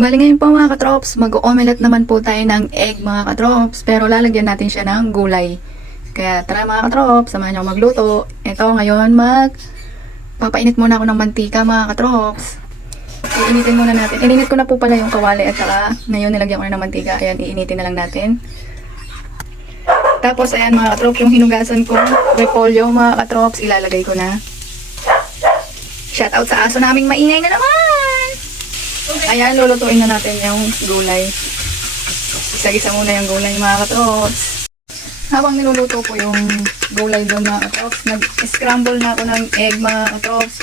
Bali ngayon po mga katrops, mag-omelette naman po tayo ng egg mga katrops. Pero lalagyan natin siya ng gulay. Kaya tara mga katrops, samahan niyo ako magluto. Ito ngayon papainit muna ako ng mantika mga katrops. Iinitin muna natin. Ininit ko na po pala yung kawali at saka ngayon nilagyan ko na ng mantika. Ayan, iinitin na lang natin. Tapos ayan mga katrops, yung hinugasan ko repolyo mga katrops, ilalagay ko na. Shout out sa aso naming maingay na naman! Ayan, lulutuin na natin yung gulay. Isa-gisa muna yung gulay mga katrops. Habang niluluto ko yung gulay doon mga katrops, nag-scramble na ako ng egg mga katrops.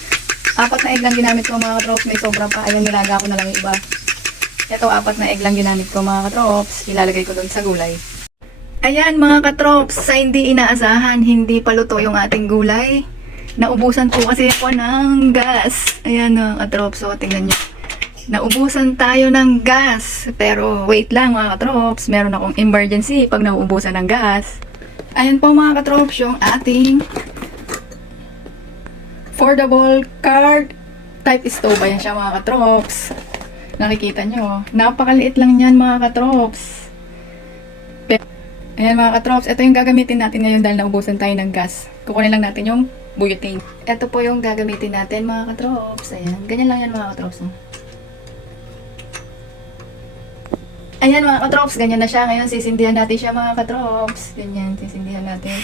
4 na egg lang ginamit ko mga katrops, may sobra pa. Ayan, nilaga ko na lang yung iba. Ito, 4 na egg lang ginamit ko mga katrops. Ilalagay ko doon sa gulay. Ayan mga katrops, sa hindi inaasahan, hindi pa luto yung ating gulay. Naubusan po kasi ako ng gas. Ayan mga katrops, so tingnan nyo. Naubusan tayo ng gas. Pero wait lang mga katrops, meron akong emergency pag nauubusan ng gas. Ayan po mga katrops, yung ating foldable card type stove. Ayan siya mga katrops. Nakikita nyo, napakaliit lang yan mga katrops. Ayan mga katrops, ito yung gagamitin natin ngayon dahil naubusan tayo ng gas. Kukunin lang natin yung butane. Ito po yung gagamitin natin mga katrops. Ayan, ganyan lang yan mga katrops. Ayan mga katrops, ganyan na siya. Ngayon sisindihan natin siya mga katrops. Ganyan, sisindihan natin.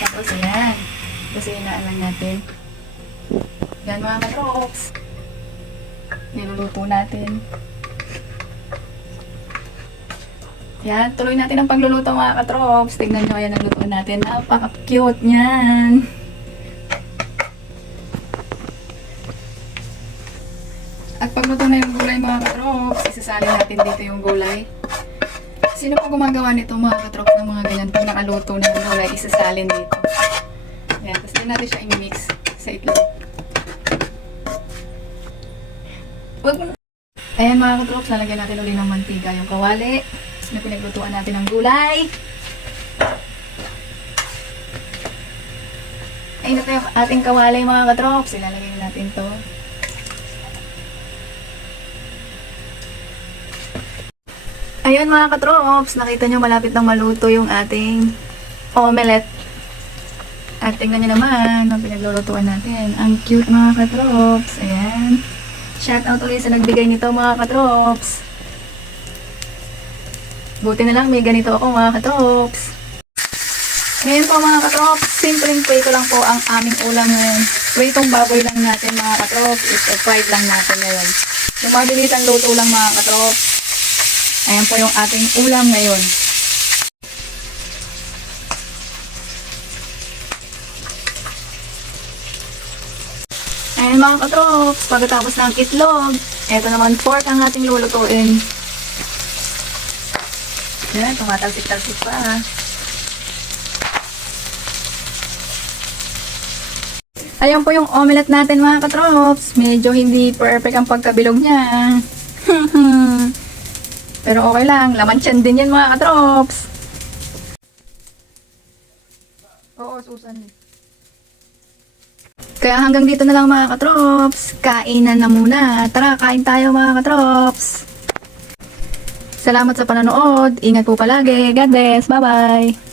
Tapos ayan, kusinaan lang natin. Ayan mga katrops. Niluluto natin. Yan, tuloy natin ang pagluluto mga katrops. Tignan nyo, ayan ang luto natin. Napaka-cute niyan. At pagluto na yung gulay mga katrops, isasali natin dito yung gulay. Sino po gumagawa nito mga katrops ng mga ganyan? Pag nakaluto na yung gulay, isasalin dito. Ayan, tapos din natin siya i-mix sa itlog. Ayan mga katrops, nalagyan natin ulit ng mantika yung kawali na pinaglutuan natin ng gulay. Ayun na yung ating kawali mga katrops. Ilalagay natin to. Ayun mga katrops, nakita nyo malapit nang maluto yung ating omelette. At tingnan nyo naman ang pinaglulutuan natin. Ang cute mga katrops. Ayan. Shout out ulit sa nagbigay nito mga katrops. Buti na lang may ganito ako mga katrops. Ngayon po mga katrops, simpleng prito lang po ang aming ulam ngayon. Pritong baboy lang natin mga katrops. Fried lang natin ngayon. Yung mabilisang luto lang mga katrops. Ayan po yung ating ulam ngayon. Ayan mga katrops, pagkatapos ng itlog, eto naman pork ang ating lulutuin. Ayan, tumatalsik-talsik pa. Ayan po yung omelette natin mga katrops. Medyo hindi perfect ang pagkabilog niya. Pero okay lang, laman tiyan din yan mga katrops. Oo, Susan. Kaya hanggang dito na lang mga katrops. Kainan na muna. Tara, kain tayo mga katrops. Salamat sa panonood. Ingat po palagi. God bless. Bye-bye.